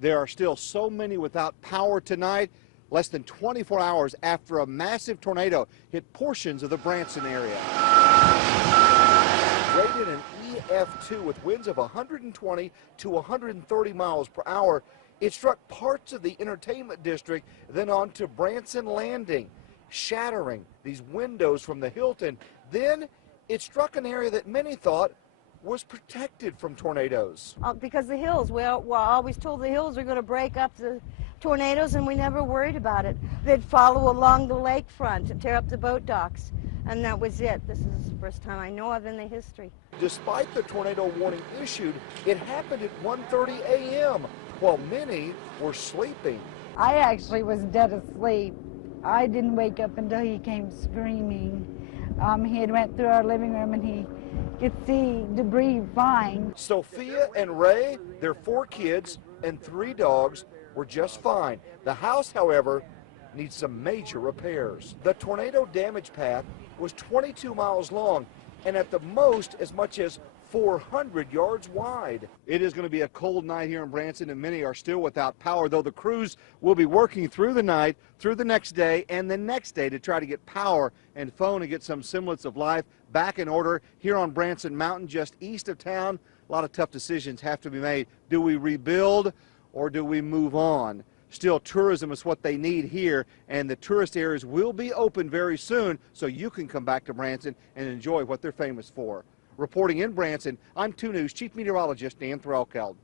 There are still so many without power tonight, less than 24 hours after a massive tornado hit portions of the Branson area. Rated an EF2 with winds of 120 to 130 miles per hour, it struck parts of the entertainment district, then on to Branson Landing, shattering these windows from the Hilton. Then it struck an area that many thought was protected from tornadoes. Because the hills, we're always told the hills are going to break up the tornadoes, and we never worried about it. They'd follow along the lakefront and tear up the boat docks, and that was it. This is the first time I know of in the history. Despite the tornado warning issued, it happened at 1:30 a.m. while many were sleeping. I actually was dead asleep. I didn't wake up until he came screaming. He had went through our living room and he could see debris flying. Sophia and Ray, their 4 kids and 3 dogs, were just fine. The house, however, needs some major repairs. The tornado damage path was 22 miles long and at the most as much as 400 yards wide. It is going to be a cold night here in Branson, and many are still without power, though the crews will be working through the night, through the next day, and the next day to try to get power and phone and get some semblance of life back in order here on Branson Mountain, just east of town. A lot of tough decisions have to be made. Do we rebuild or do we move on? Still, tourism is what they need here, and the tourist areas will be open very soon so you can come back to Branson and enjoy what they're famous for. Reporting in Branson, I'm 2 News Chief Meteorologist Dan Threlkeld.